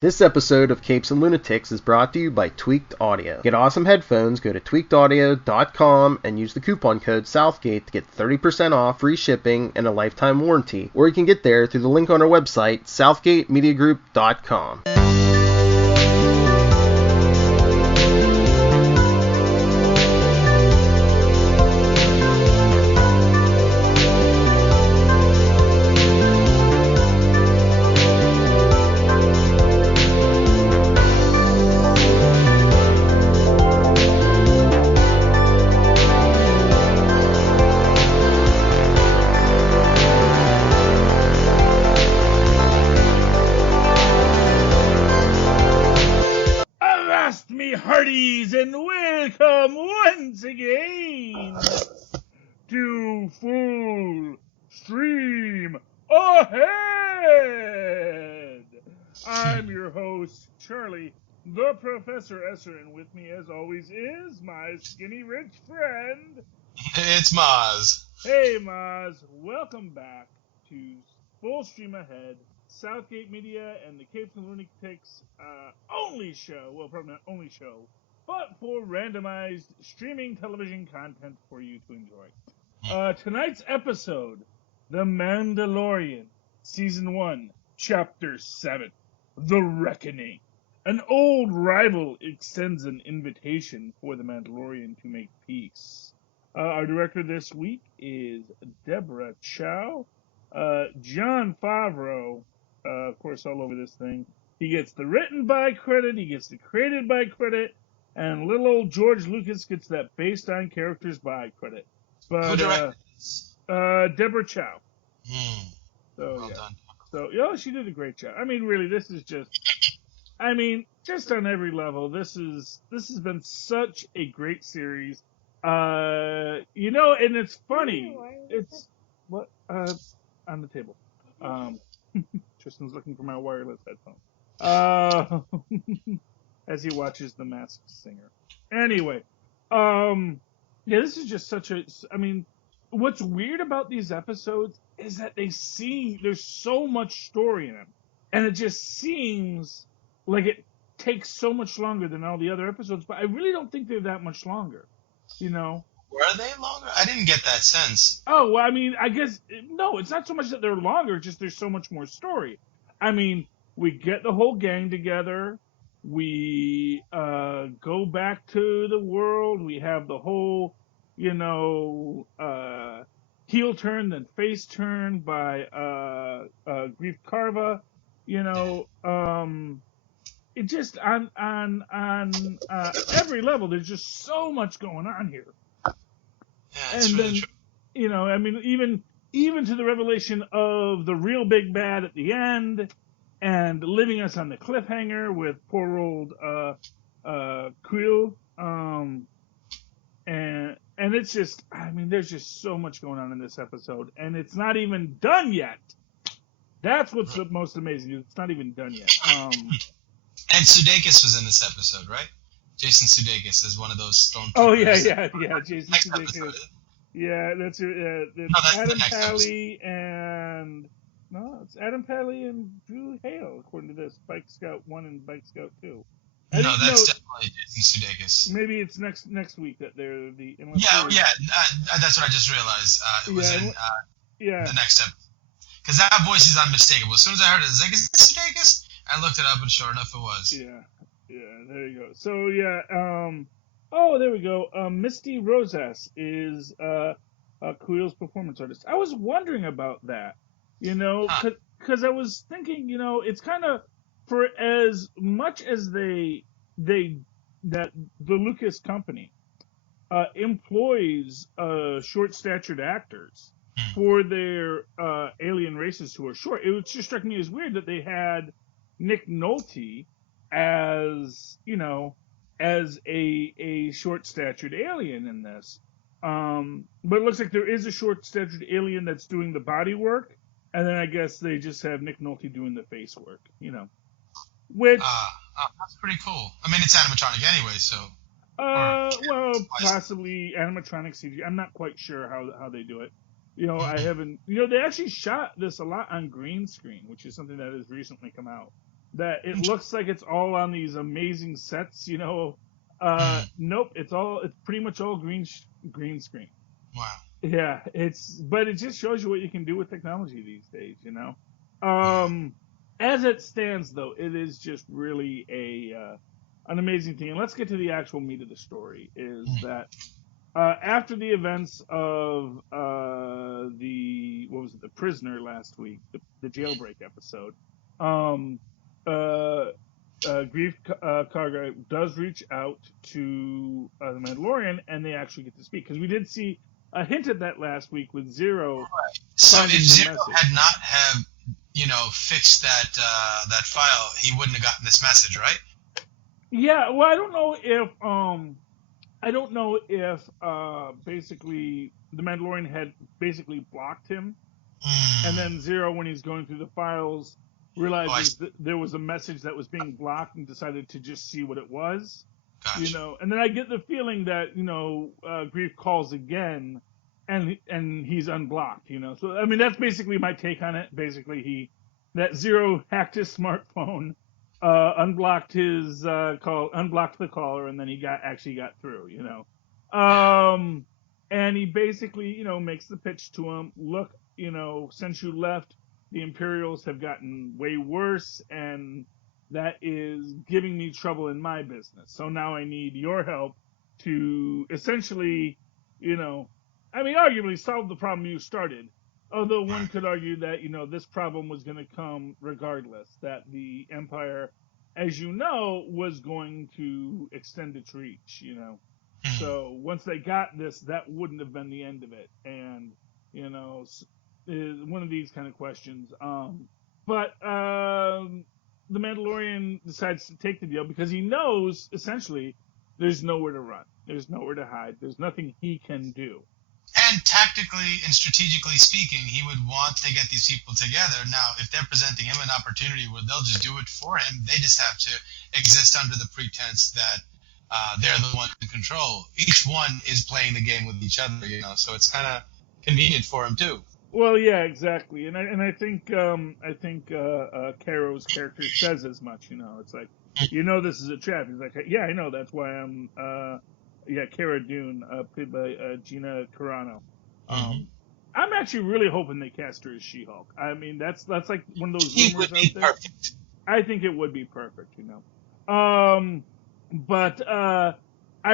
This episode of Capes and Lunatics is brought to you by Tweaked Audio. Get awesome headphones, go to tweakedaudio.com and use the coupon code Southgate to get 30% off, free shipping, and a lifetime warranty. Or you can get there through the link on our website, southgatemediagroup.com. And welcome once again to Full Stream Ahead. I'm your host, Charlie, the Professor Esser, and with me, as always, is my skinny rich friend. It's Mozz. Hey, Mozz. Welcome back to Full Stream Ahead, Southgate Media and the Capes and Lunatics only show, well, probably not only show, but for randomized streaming television content for you to enjoy. Tonight's episode, The Mandalorian, Season 1, Chapter 7, The Reckoning. An old rival extends an invitation for the Mandalorian to make peace. Our director this week is Deborah Chow. Jon Favreau, of course, all over this thing. He gets the written by credit, he gets the created by credit, and little old George Lucas gets that based on characters by credit. But, who directed this? Deborah Chow. Well done. So, she did a great job. I mean, really, this is just on every level, this has been such a great series. And it's funny. It's, what, on the table. Tristan's looking for my wireless headphones. As he watches The Masked Singer. Anyway, this is just what's weird about these episodes is that there's so much story in them, and it just seems like it takes so much longer than all the other episodes, but I really don't think they're that much longer, Were they longer? I didn't get that sense. Oh, well, I guess, no, it's not so much that they're longer, just there's so much more story. We get the whole gang together. We go back to the world. We have the whole, heel turn, then face turn by Grief Karva. It just on every level. There's just so much going on here. Yeah, it's really true. Even to the revelation of the real big bad at the end. And leaving us on the cliffhanger with poor old Quill. And it's just, there's just so much going on in this episode. And it's not even done yet. That's what's the most amazing. It's not even done yet. And Sudeikis was in this episode, right? Jason Sudeikis is one of those Stone. Oh, yeah, Jason Sudeikis. Yeah, that's Adam Pally and... No, it's Adam Pally and Drew Hale, according to this. Bike Scout 1 and Bike Scout 2. That's definitely Jason Sudeikis. Maybe it's next week that they're the... that's what I just realized. It was in the next episode. Because that voice is unmistakable. As soon as I heard it, I was like, is this Sudeikis? I looked it up, and sure enough, it was. Yeah, there you go. So, there we go. Misty Rosas is Quill's performance artist. I was wondering about that. Because I was thinking, it's kind of, for as much as that the Lucas company employs short-statured actors for their alien races who are short, it just struck me as weird that they had Nick Nolte as a short-statured alien in this. But it looks like there is a short-statured alien that's doing the body work. And then I guess they just have Nick Nolte doing the face work, which... that's pretty cool. It's animatronic anyway, so... possibly animatronic CG. I'm not quite sure how they do it. I haven't... they actually shot this a lot on green screen, which is something that has recently come out. that it looks like it's all on these amazing sets, nope, it's pretty much all green screen. Wow. Yeah, but it just shows you what you can do with technology these days, As it stands, though, it is just really an amazing thing. And let's get to the actual meat of the story, is that after the events of the prisoner last week, the jailbreak episode, Grief Karga does reach out to the Mandalorian, and they actually get to speak, because we did see a hint at that last week with Zero. Right. So if Zero had not have fixed that file, he wouldn't have gotten this message, right? Yeah. Well, I don't know if basically the Mandalorian had basically blocked him, and then Zero, when he's going through the files, realizes that there was a message that was being blocked and decided to just see what it was. Gotcha. And then I get the feeling that Grief calls again, and he's unblocked. So I mean, that's basically my take on it. Basically, that Zero hacked his smartphone, unblocked his unblocked the caller, and then he actually got through. And he basically makes the pitch to him. Look, since you left, the Imperials have gotten way worse, and that is giving me trouble in my business. So now I need your help to essentially, arguably solve the problem you started. Although one could argue that, this problem was going to come regardless, that the Empire, as you know, was going to extend its reach, So once they got this, that wouldn't have been the end of it. And, one of these kind of questions. But the Mandalorian decides to take the deal because he knows, essentially, there's nowhere to run. There's nowhere to hide. There's nothing he can do. And tactically and strategically speaking, he would want to get these people together. Now, if they're presenting him an opportunity where they'll just do it for him, they just have to exist under the pretense that they're the one in control. Each one is playing the game with each other, so it's kind of convenient for him, too. Well, yeah, exactly, and I think Caro's character says as much. It's like, this is a trap. He's like, yeah, I know. That's why I'm Cara Dune, played by Gina Carano. I'm actually really hoping they cast her as She-Hulk. I mean, that's like one of those rumors out there. Perfect. I think it would be perfect. But I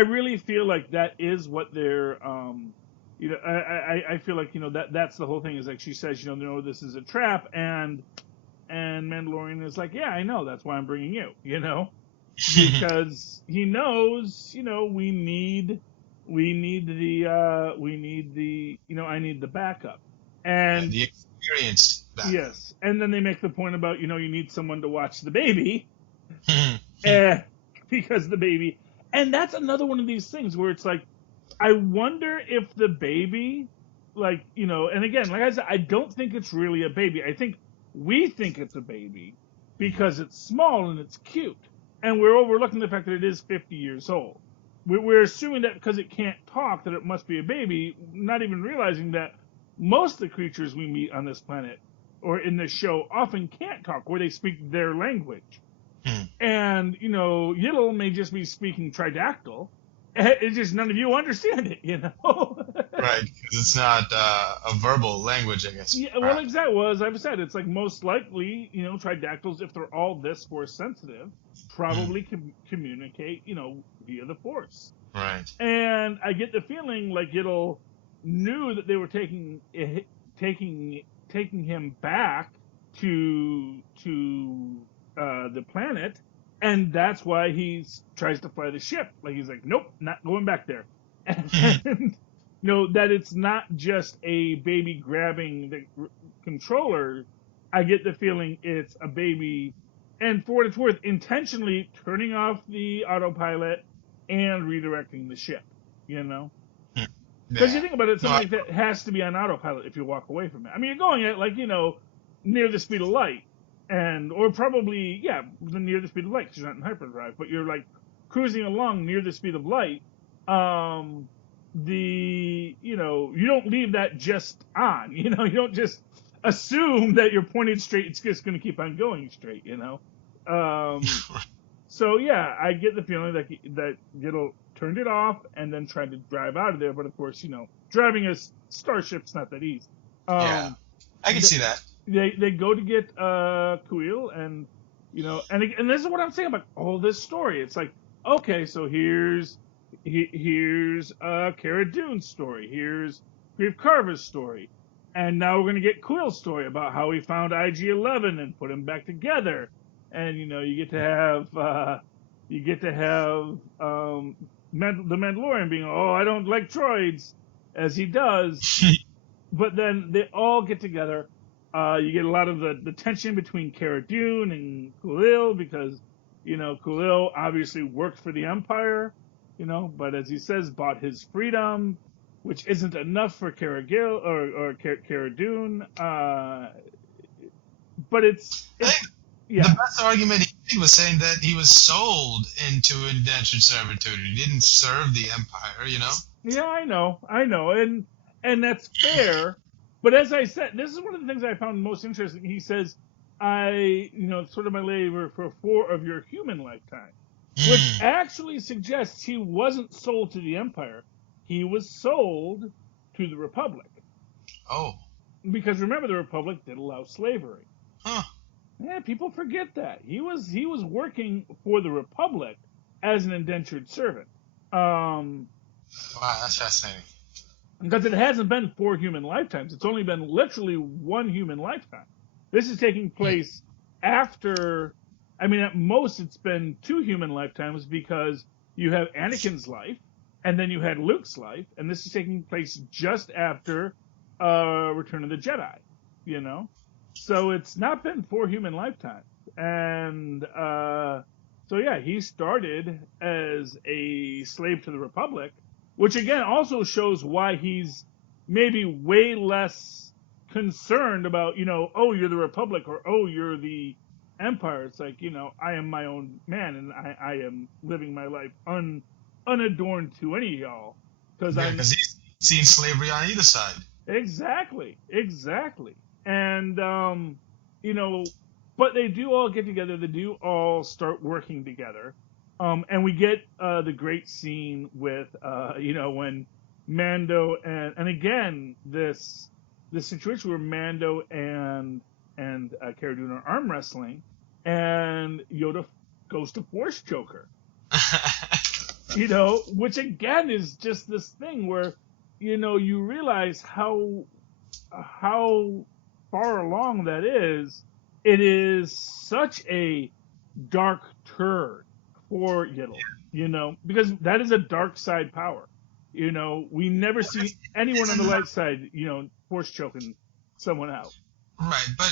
really feel like that is what they're. I feel like that's the whole thing. Is like she says, no, this is a trap, and Mandalorian is like, yeah, I know, that's why I'm bringing you, because he knows, we need the I need the backup, and the experienced backup. Yes, and then they make the point about you need someone to watch the baby, because the baby, and that's another one of these things where it's like, I wonder if the baby, and again, like I said, I don't think it's really a baby. I think we think it's a baby because it's small and it's cute. And we're overlooking the fact that it is 50 years old. We're assuming that because it can't talk that it must be a baby, not even realizing that most of the creatures we meet on this planet or in this show often can't talk, or they speak their language. And, Yiddle may just be speaking tridactyl. It's just none of you understand it, Right, because it's not a verbal language, I guess. Yeah, well, exactly. Well, as I've said, it's like most likely, tridactyls, if they're all this force sensitive, probably communicate, via the force. Right. And I get the feeling like Yiddle knew that they were taking him back to the planet. And that's why he tries to fly the ship. Like, he's like, nope, not going back there. And, that it's not just a baby grabbing the controller. I get the feeling it's a baby, and for what it's worth, intentionally turning off the autopilot and redirecting the ship, Because you think about it, something like that has to be on autopilot if you walk away from it. I mean, you're going at, near the speed of light. Or probably, near the speed of light, because you're not in hyperdrive, but you're cruising along near the speed of light. You don't leave that just on. You don't just assume that you're pointed straight. It's just going to keep on going straight. So yeah, I get the feeling that Yiddle turned it off and then tried to drive out of there. But of course, driving a starship's not that easy. Yeah, I can see that. They go to get Kuil, and and this is what I'm saying about all this story. It's like, okay, so here's Cara Dune's story. Here's Grief Carver's story. And now we're gonna get Quill's story about how he found IG-11 and put him back together. And you get to have the Mandalorian being, oh, I don't like droids, as he does. But then they all get together. You get a lot of the tension between Cara Dune and Khalil, because Khalil obviously worked for the Empire, but as he says, bought his freedom, which isn't enough for Cara Dune. But it's yeah. The best argument he made was saying that he was sold into indentured servitude. He didn't serve the Empire, Yeah, I know, and that's fair. But as I said, this is one of the things I found most interesting. He says, sort of my labor for 4 of your human lifetime, which actually suggests he wasn't sold to the Empire. He was sold to the Republic. Oh. Because remember, the Republic did allow slavery. Huh. Yeah, people forget that. He was working for the Republic as an indentured servant. Wow, that's fascinating. Because it hasn't been 4 human lifetimes. It's only been literally 1 human lifetime. This is taking place after, at most it's been 2 human lifetimes, because you have Anakin's life, and then you had Luke's life, and this is taking place just after Return of the Jedi, So it's not been 4 human lifetimes. And so yeah, he started as a slave to the Republic, which again also shows why he's maybe way less concerned about, oh, you're the Republic, or oh, you're the Empire. It's like, I am my own man, and I am living my life unadorned to any of y'all. Because he's seen slavery on either side. Exactly. And, but they do all get together. They do all start working together. And we get the great scene with, when Mando and again, this situation where Mando and Cara Dune are arm wrestling, and Yoda goes to Force choker. Which again is just this thing where, you realize how far along that is. It is such a dark turd for Yiddle, because that is a dark side power. We never see anyone on the light side, Force choking someone out. Right, but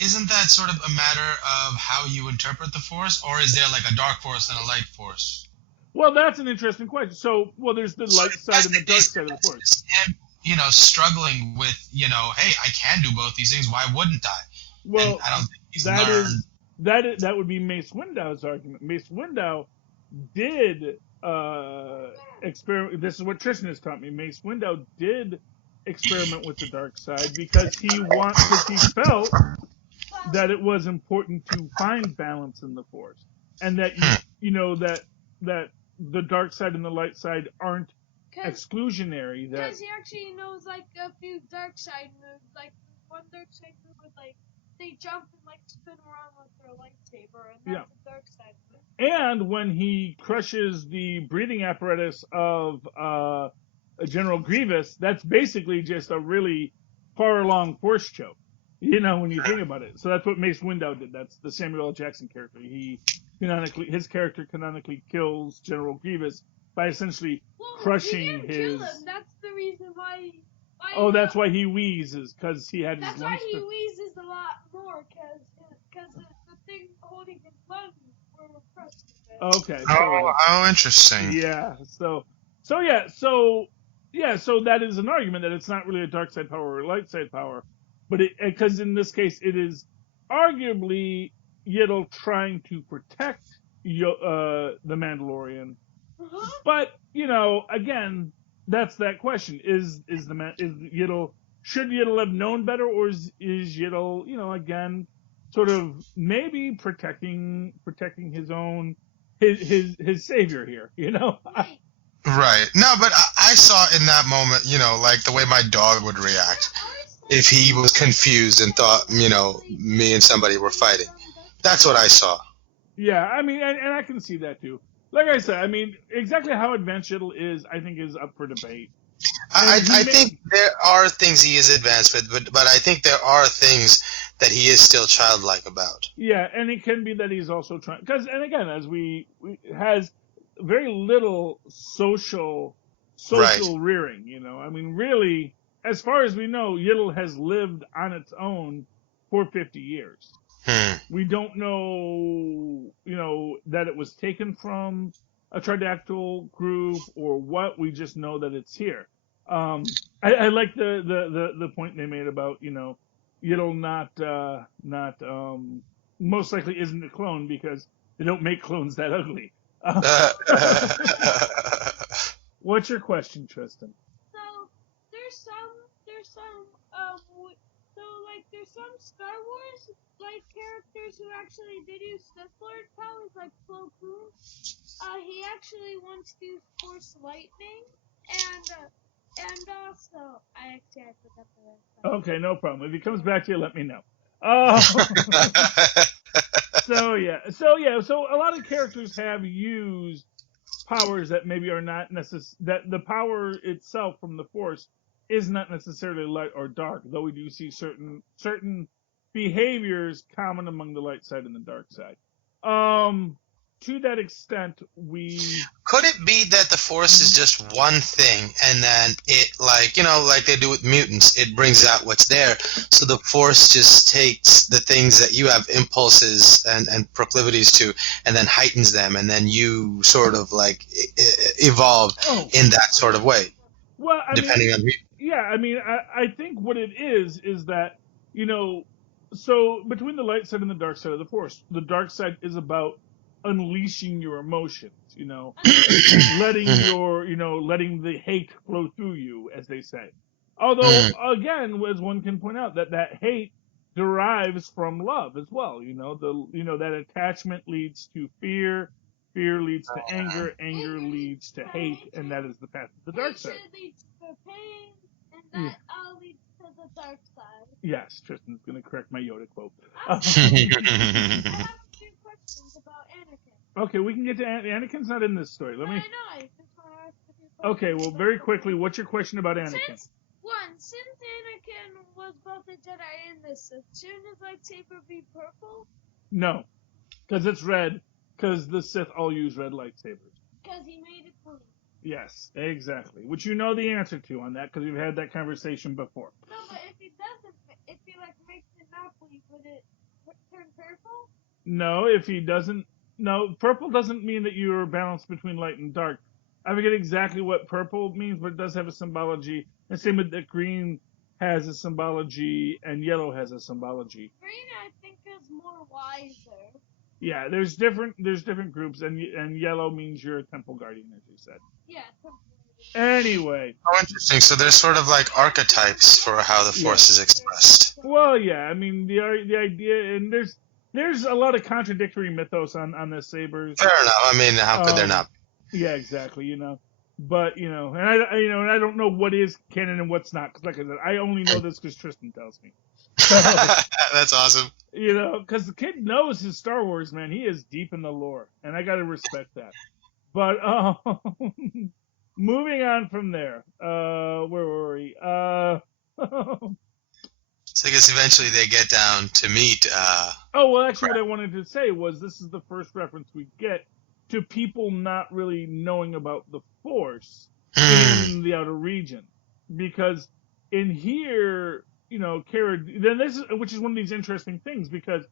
isn't that sort of a matter of how you interpret the Force, or is there like a dark force and a light force? Well, that's an interesting question. So, there's the light side and the dark side of the Force. Him, struggling with, hey, I can do both these things. Why wouldn't I? Well, and I don't think he's learned. That would be Mace Window's argument. Mace Window did experiment. This is what Tristan has taught me. Mace Window did experiment with the dark side because he felt that it was important to find balance in the Force, and that that the dark side and the light side aren't exclusionary. Because he actually knows a few dark side moves, like one dark side move with they jump and spin around with their lightsaber, and that's a dark side move. And when he crushes the breathing apparatus of General Grievous, that's basically just a really far along Force choke. When you think about it. So that's what Mace Windu did. That's the Samuel L. Jackson character. His character canonically kills General Grievous by essentially crushing he didn't his. Kill him. That's the reason why. That's why he wheezes, because he had his lungs. That's why he wheezes a lot more, because the thing holding his lungs were repressed. Okay. So, interesting. Yeah. So that is an argument that it's not really a dark side power or a light side power, but because in this case it is arguably Yiddle trying to protect the Mandalorian. Uh-huh. But again, that's that question: is Yiddle, should Yiddle have known better, or is Yiddle again sort of maybe protecting his savior here, you know? Right. No, but I saw in that moment, like the way my dog would react if he was confused and thought, me and somebody were fighting. That's what I saw. Yeah, I mean, and I can see that too. Like I said, I mean, exactly how advanced Yiddle is, I think, is up for debate. I think there are things he is advanced with, but I think there are things that he is still childlike about. Yeah, and it can be that he's also trying, because, and again, as we has very little social Right. rearing, I mean, really, as far as we know, Yiddle has lived on its own for 50 years. We don't know, that it was taken from a pterodactyl group or what. We just know that it's here. I like the point they made about, Yiddle not most likely isn't a clone because they don't make clones that ugly. What's your question, Tristan? So there's some Star Wars characters who actually did use Sith Lord powers, like Plo Koon. He actually once used Force Lightning, and also I forgot the rest. Okay, no problem. If he comes back to you, let me know. So a lot of characters have used powers that maybe are not that the power itself from the Force is not necessarily light or dark, though we do see certain behaviors common among the light side and the dark side. To that extent, could it be that the Force is just one thing, and then it, like they do with mutants, it brings out what's there, so the Force just takes the things that you have impulses and proclivities to, and then heightens them, and then you sort of evolve in that sort of way? Well, depending on I think what it is that, so between the light side and the dark side of the Force, the dark side is about unleashing your emotions, letting letting the hate flow through you, as they say. Although, again, as one can point out, that hate derives from love as well. That attachment leads to fear. Fear leads to anger. Anger leads to hate, and that is the path of the dark side. Hatred leads to pain, and that all leads to the dark side. Yes, Tristan's going to correct my Yoda quote. I have a few questions about Anakin. Okay, we can get to Anakin's not in this story. I know. I just want to ask a few questions. Okay, well, very quickly, what's your question about Anakin? Since Anakin was both a Jedi and the Sith, shouldn't his lightsaber be purple? No, because it's red. Because the Sith all use red lightsabers. Because he made it blue. Yes, exactly. Which you know the answer to on that, because we've had that conversation before. No, but if he doesn't, if he makes it not blue, would it turn purple? No, if he doesn't. No, purple doesn't mean that you are balanced between light and dark. I forget exactly what purple means, but it does have a symbology. And same with that green has a symbology, and yellow has a symbology. Green, I think, is more wiser. Yeah, there's different groups, and yellow means you're a temple guardian, as you said. Yeah. Anyway. Oh, interesting. So there's sort of archetypes for how the Force is expressed. Well, yeah. I mean, the idea, and there's a lot of contradictory mythos on the sabers. Fair enough. I mean, how could there not be? Yeah, exactly. But and I don't know what is canon and what's not. Because, like I said, I only know this because Tristan tells me. So, that's awesome. Because the kid knows his Star Wars, man. He is deep in the lore, and I gotta respect that. But moving on from there, where were we? So I guess eventually they get down to meet. Actually, what I wanted to say was this is the first reference we get to people not really knowing about the Force in the outer region, because in here. Which is one of these interesting things, because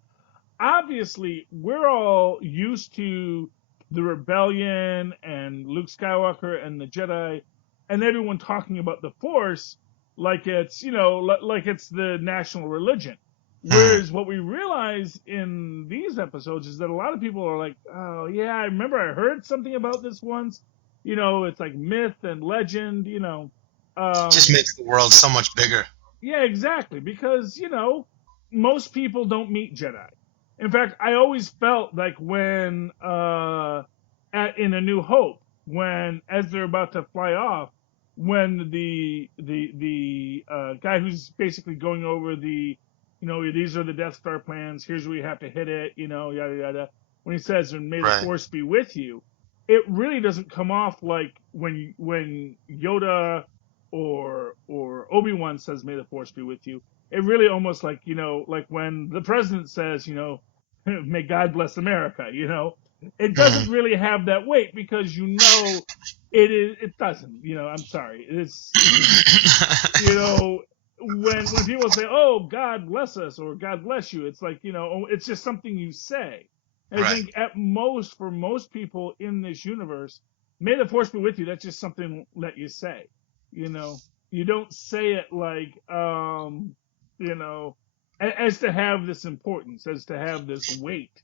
obviously we're all used to the rebellion and Luke Skywalker and the Jedi and everyone talking about the Force like it's, like it's the national religion. Whereas what we realize in these episodes is that a lot of people are like, oh yeah, I remember I heard something about this once. It's like myth and legend, just makes the world so much bigger. Yeah, exactly. Because, most people don't meet Jedi. In fact, I always felt like when in A New Hope, when as they're about to fly off, when the guy who's basically going over the, these are the Death Star plans, here's where you have to hit it, yada yada. When he says, "And may the Force be with you," it really doesn't come off like when Yoda or Obi-Wan says, "May the Force be with you." It really almost like, like when the president says, "May God bless America," It doesn't really have that weight because it doesn't, I'm sorry. It's, when people say, "Oh, God bless us," or "God bless you," it's like, it's just something you say. And I think at most, for most people in this universe, "May the Force be with you," that's just something that you say. You don't say it like, as to have this importance, as to have this weight,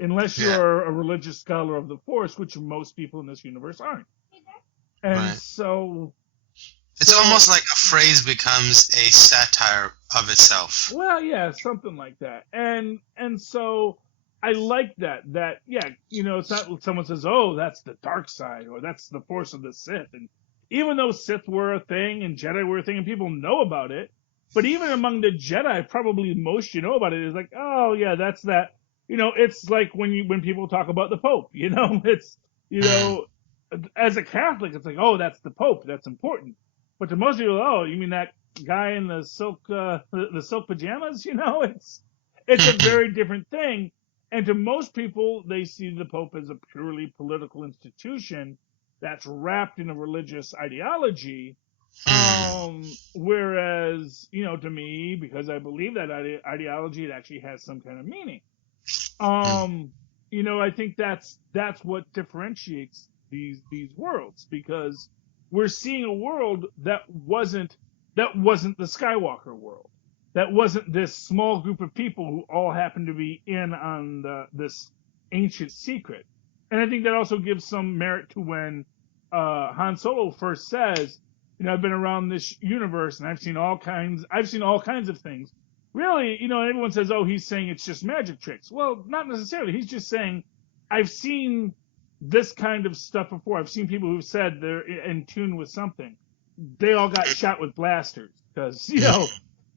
unless you're a religious scholar of the Force, which most people in this universe aren't. And so it's almost like a phrase becomes a satire of itself. Well, yeah, something like that. And so I like that, it's not someone says, "Oh, that's the dark side," or "That's the Force of the Sith." And even though Sith were a thing and Jedi were a thing and people know about it, but even among the Jedi, probably most about it is like, "Oh, yeah, that's that." It's like when people talk about the Pope, it's, as a Catholic, it's like, "Oh, that's the Pope, that's important." But to most people, "Oh, you mean that guy in the silk pajamas?" It's a very different thing. And to most people, they see the Pope as a purely political institution that's wrapped in a religious ideology. Whereas, to me, because I believe that ideology, it actually has some kind of meaning. I think that's what differentiates these worlds, because we're seeing a world that wasn't the Skywalker world. That wasn't this small group of people who all happen to be in on this ancient secret. And I think that also gives some merit to when Han Solo first says, "I've been around this universe and I've seen all kinds of things." Really, everyone says, "Oh, he's saying it's just magic tricks." Well, not necessarily. He's just saying, "I've seen this kind of stuff before. I've seen people who've said they're in tune with something. They all got shot with blasters." Because,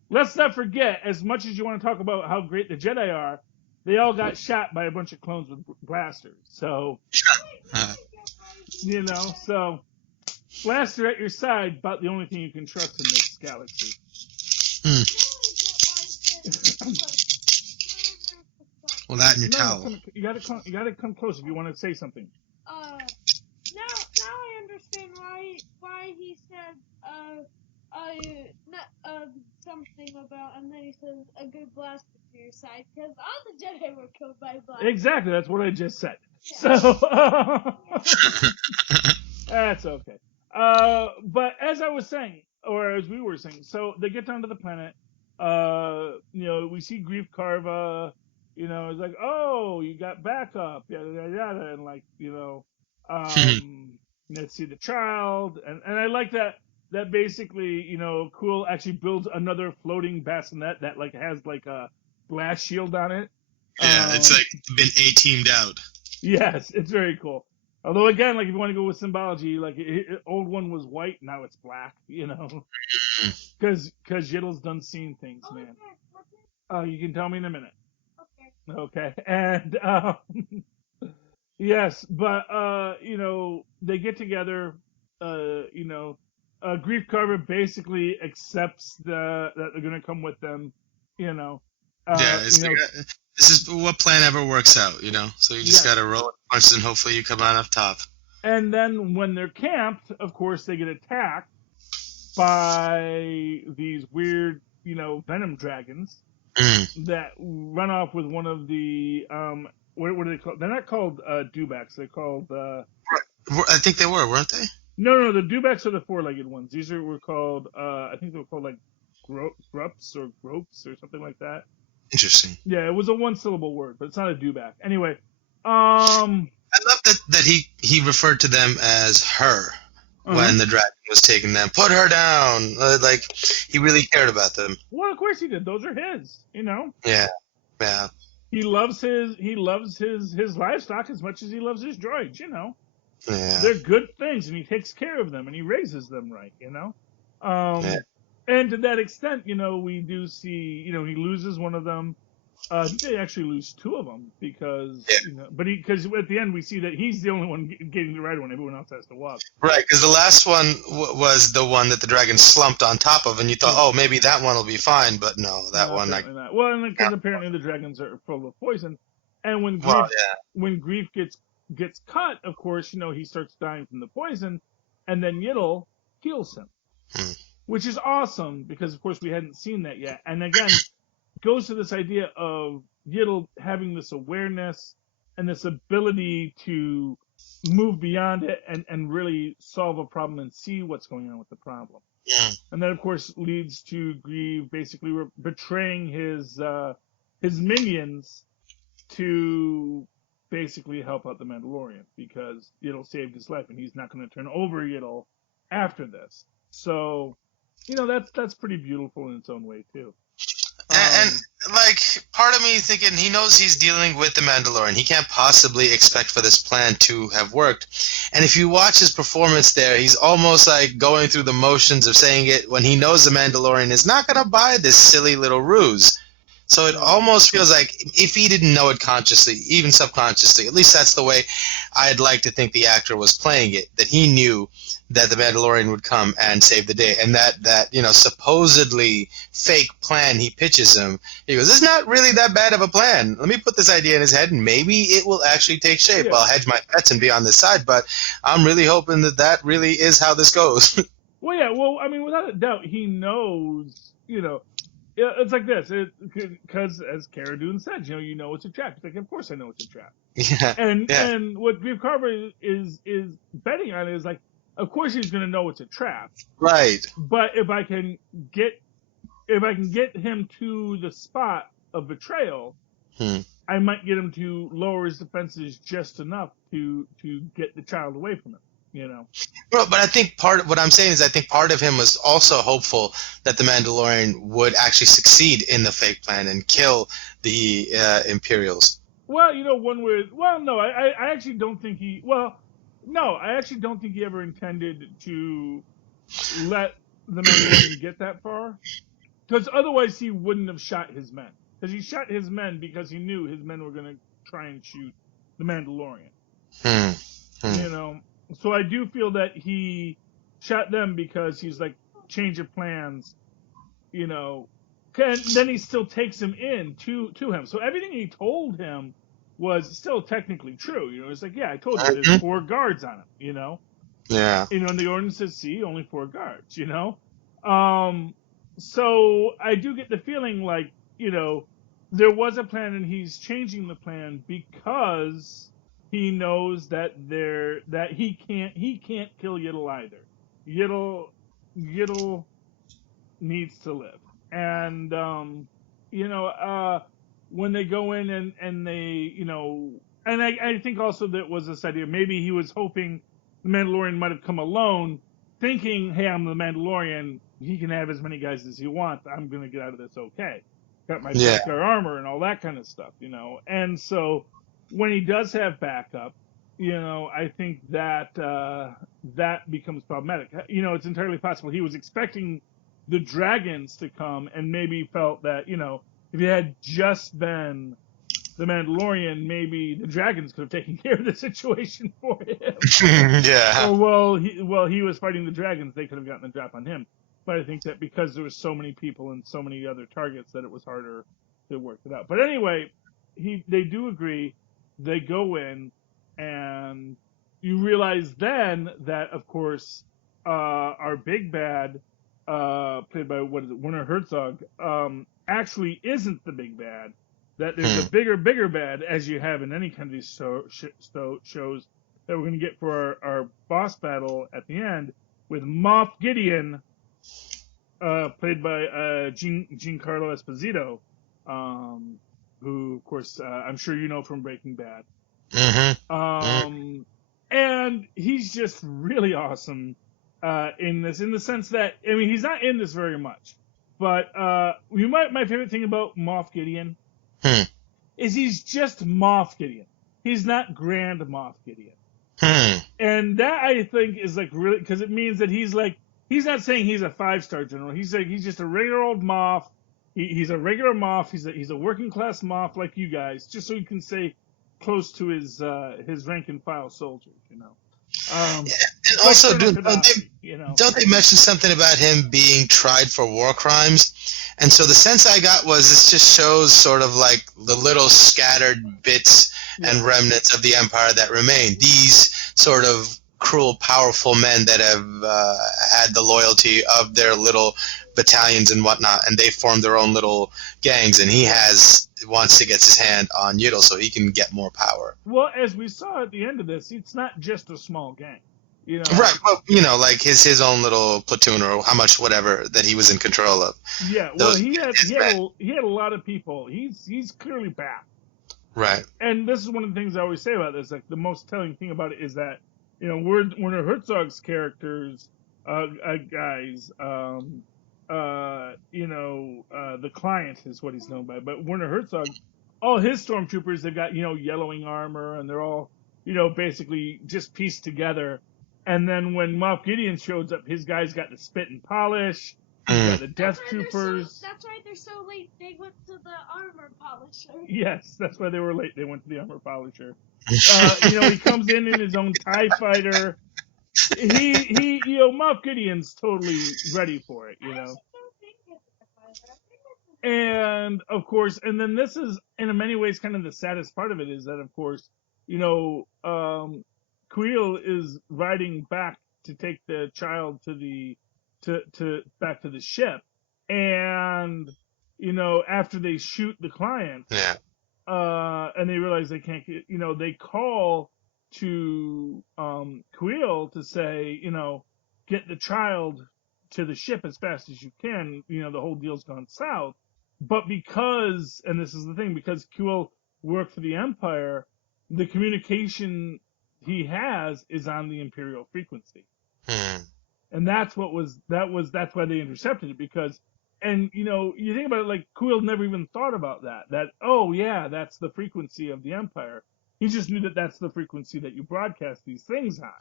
let's not forget, as much as you want to talk about how great the Jedi are, they all got shot by a bunch of clones with blasters. So, so blaster at your side, about the only thing you can trust in this galaxy. Well, that and your towel. You gotta come close if you want to say something. Now I understand why he said something about, and then he says a good blaster to your side, because all the Jedi were killed by blasters. Exactly, that's what I just said. Yeah. So that's okay. But as I was saying, or as we were saying, so they get down to the planet. We see Grief Karva. It's like, "Oh, you got backup, yada yada yada," and like, let's see the child, and I like that basically, Cool actually builds another floating bassinet that like has like a blast shield on it. Yeah, it's like been A-teamed out. Yes, it's very cool. Although again, like if you want to go with symbology, like old one was white, now it's black, because Yiddle's done seen things, man. You can tell me in a minute. Okay, and yes, but they get together. Grief Karva basically accepts that they're gonna come with them. This is what plan ever works out, So you just gotta roll the punches and hopefully you come out on top. And then when they're camped, of course, they get attacked by these weird, venom dragons that run off with one of the what are they called? They're not called dewbacks. They're called. I think they were, weren't they? No. The dewbacks are the four-legged ones. These were called. I think they were called like grups or gropes or something like that. Interesting. Yeah, it was a one-syllable word, but it's not a dewback. Anyway, I love that he referred to them as her when the dragon was taking them. Put her down. Like, he really cared about them. Well, of course he did. Those are his. Yeah, yeah, He loves his livestock as much as he loves his droids. yeah, They're good things, and he takes care of them, and he raises them right. yeah. And to that extent, we do see, he loses one of them. I think they actually lose two of them because, Yeah. because at the end we see that he's the only one getting the right one. Everyone else has to walk. Right, because the last one was the one that the dragon slumped on top of, and you thought, oh, maybe that one will be fine, but no, that one. Apparently not. Well, because apparently the dragons are full of poison, and when Grief, Well, yeah. when Grief gets cut, of course, he starts dying from the poison, and then Yiddle heals him, which is awesome because, of course, we hadn't seen that yet. And again, goes to this idea of Yiddle having this awareness and this ability to move beyond it and really solve a problem and see what's going on with the problem. Yeah. And that, of course, leads to Grieve basically betraying his minions to basically help out the Mandalorian because Yiddle saved his life and he's not going to turn over Yiddle after this. So, that's pretty beautiful in its own way too. And like, part of me thinking he knows he's dealing with the Mandalorian. He can't possibly expect for this plan to have worked. And if you watch his performance there, he's almost like going through the motions of saying it when he knows the Mandalorian is not going to buy this silly little ruse. So it almost feels like if he didn't know it consciously, even subconsciously, at least that's the way I'd like to think the actor was playing it, that he knew that the Mandalorian would come and save the day. And that supposedly fake plan he pitches him, he goes, this is not really that bad of a plan. Let me put this idea in his head and maybe it will actually take shape. Yeah. I'll hedge my bets and be on this side, but I'm really hoping that really is how this goes. Well, yeah, I mean, without a doubt, he knows, it's like this, because as Cara Dune said, it's a trap. He's like, of course I know it's a trap. Yeah. And what Grief Karga is betting on is like, of course he's going to know it's a trap. Right. But if I can get him to the spot of betrayal, I might get him to lower his defenses just enough to get the child away from him. Well, but I think part of what I'm saying is I think part of him was also hopeful that the Mandalorian would actually succeed in the fake plan and kill the Imperials. Well, no, I actually don't think he. Well, no, I actually don't think he ever intended to let the Mandalorian get that far, because otherwise he wouldn't have shot his men. Because he shot his men because he knew his men were going to try and shoot the Mandalorian. So I do feel that he shot them because he's like, change of plans, and then he still takes him in to him. So everything he told him was still technically true. It's like, yeah, I told you there's 4 guards on him, Yeah. And the ordinance says, see, only 4 guards, So I do get the feeling like, there was a plan and he's changing the plan because he knows that he can't kill Yiddle either. Yiddle needs to live. And when they go in and they, and I think also that was this idea, maybe he was hoping the Mandalorian might have come alone, thinking, hey, I'm the Mandalorian, he can have as many guys as he wants, I'm going to get out of this okay. Got my Beskar armor and all that kind of stuff, And so when he does have backup, I think that that becomes problematic. It's entirely possible he was expecting the dragons to come and maybe felt that, if he had just been the Mandalorian, maybe the dragons could have taken care of the situation for him. Yeah. Or while he was fighting the dragons, they could have gotten the drop on him. But I think that because there were so many people and so many other targets that it was harder to work it out. But anyway, they do agree. They go in, and you realize then that, of course, our big bad, played by, Werner Herzog, actually isn't the big bad. That there's a bigger bad, as you have in any kind of these shows, that we're going to get for our boss battle at the end, with Moff Gideon, played by Giancarlo Esposito, who, of course, I'm sure you know from Breaking Bad. And he's just really awesome in this, in the sense that, I mean, he's not in this very much, but my favorite thing about Moff Gideon is he's just Moff Gideon. He's not Grand Moff Gideon. And that, I think, is like really, because it means that he's not saying he's a 5-star general. He's like, he's just a regular old Moff. He's a regular Moff. He's a working class Moff like you guys, just so he can stay close to his rank and file soldiers, you know. And also, don't they mention something about him being tried for war crimes? And so the sense I got was this just shows sort of like the little scattered bits and remnants of the Empire that remain. These sort of cruel, powerful men that have had the loyalty of their little battalions and whatnot, and they form their own little gangs, and he wants to get his hand on Yiddle so he can get more power. Well, as we saw at the end of this, it's not just a small gang. You know? Right, well, you know, like his own little platoon or how much whatever that he was in control of. Yeah, well, he had a lot of people. He's clearly back. Right. And this is one of the things I always say about this. Like, the most telling thing about it is that, you know, Werner Herzog's characters, guys, the Client is what he's known by. But Werner Herzog, all his stormtroopers, they've got, you know, yellowing armor, and they're all, you know, basically just pieced together. And then when Moff Gideon shows up, his guys got the spit and polish. He's got the Death Troopers. That's why they're so late. They went to the armor polisher. Yes, that's why they were late. They went to the armor polisher. You know, he comes in his own TIE fighter. He, you know, Moff Gideon's totally ready for it, you know. And, of course, and then this is, in many ways, kind of the saddest part of it is that, of course, you know, Kuiil is riding back to take the child back to the ship. And, you know, after they shoot the Client, and they realize they can't get, you know, they call to Kuiil to say, you know, get the child to the ship as fast as you can. You know, the whole deal's gone south. But because, and this is the thing, because Kuiil worked for the Empire, the communication he has is on the Imperial frequency. And that's why they intercepted it, because, and, you know, you think about it, like, Kuiil never even thought about that, oh, yeah, that's the frequency of the Empire. He just knew that that's the frequency that you broadcast these things on,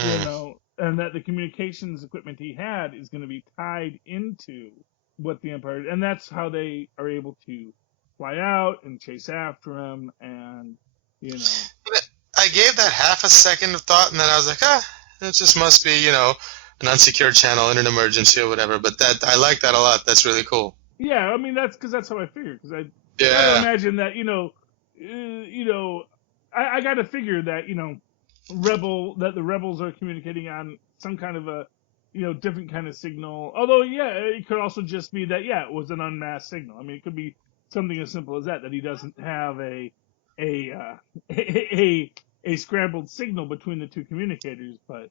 you know, and that the communications equipment he had is going to be tied into what the Empire, and that's how they are able to fly out and chase after him, and, you know. I gave that half a second of thought, and then I was like, it just must be, you know, an unsecured channel in an emergency or whatever. But I like that a lot. That's really cool. Yeah, I mean, that's how I figured. Because I gotta imagine that, you know, I got to figure that, you know, that the rebels are communicating on some kind of a, you know, different kind of signal. Although, yeah, it could also just be that, yeah, it was an unmasked signal. I mean, it could be something as simple as that he doesn't have a scrambled signal between the two communicators. But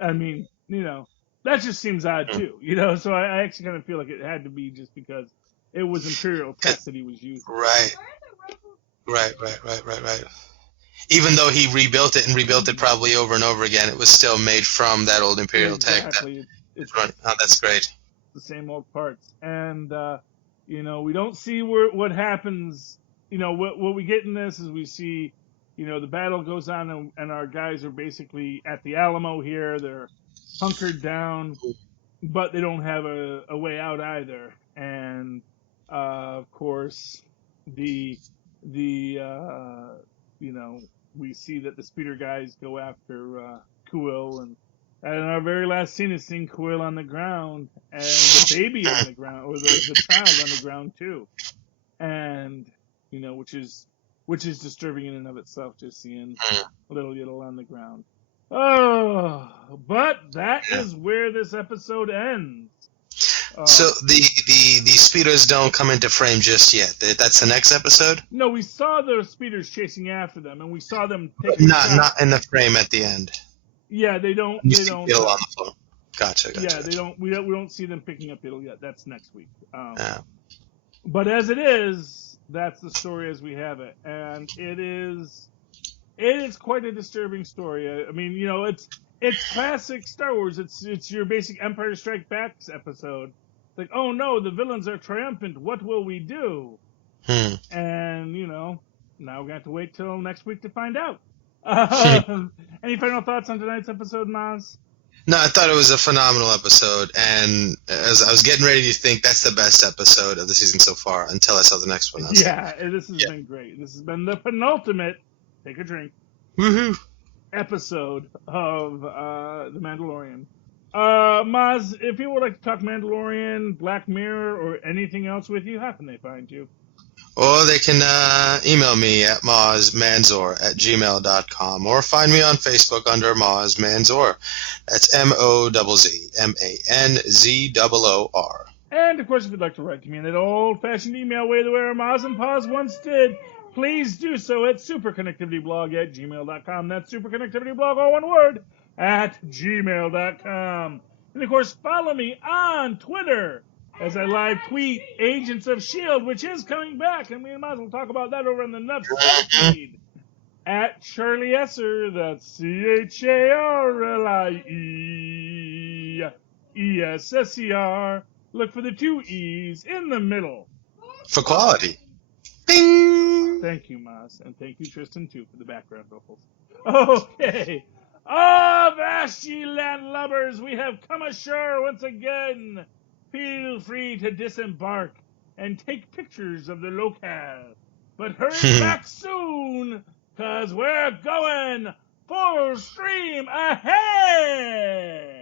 I mean, you know, that just seems odd too, you know. So I actually kind of feel like it had to be just because it was Imperial tech that he was using. Right. Even though he rebuilt it probably over and over again, it was still made from that old Imperial tech. It's running. Oh, that's great. The same old parts, and you know, we don't see what happens. You know, what we get in this is we see, you know, the battle goes on, and our guys are basically at the Alamo here. They're hunkered down, but they don't have a way out either. And of course, you know, we see that the speeder guys go after Kuiil, and our very last scene is seeing Kuiil on the ground and the baby on the ground, or the child on the ground too, and you know, which is disturbing in and of itself, just seeing little Yiddle on the ground. Oh, but that is where this episode ends. So the speeders don't come into frame just yet. That's the next episode? No, we saw the speeders chasing after them, and we saw them take not in the frame at the end. Yeah, they don't. You see Yiddle on the floor. Gotcha. Yeah, they don't. We don't see them picking up Yiddle yet. That's next week. But as it is, that's the story as we have it, and it is quite a disturbing story. I mean, you know, It's classic Star Wars. It's your basic Empire Strikes Back episode. It's like, oh no, the villains are triumphant. What will we do? And, now we're going to have to wait till next week to find out. Any final thoughts on tonight's episode, Mozz? No, I thought it was a phenomenal episode, and as I was getting ready to think that's the best episode of the season so far until I saw the next one. Yeah, this has been great. This has been the penultimate, take a drink, woohoo, episode of The Mandalorian. Mozz, if people would like to talk Mandalorian, Black Mirror, or anything else with you, how can they find you? Or they can email me at mozzmanzoor@gmail.com, or find me on Facebook under Mozz Manzoor. That's MOZZMANZOOR. And, of course, if you'd like to write to me in that old-fashioned email way the way our Mozz and Paz once did, please do so at superconnectivityblog@gmail.com. That's superconnectivityblog, all one word, @gmail.com. And, of course, follow me on Twitter as I live tweet Agents of S.H.I.E.L.D., which is coming back, and we might as well talk about that over in the Nuts feed. At Charlie Esser, that's CHARLIEESSER. Look for the 2 E's in the middle. For quality. Bing! Thank you, Mozz, and thank you, Tristan, too, for the background vocals. Okay. Avast ye landlubbers, we have come ashore once again. Feel free to disembark and take pictures of the locale. But hurry back soon, 'cause we're going full stream ahead!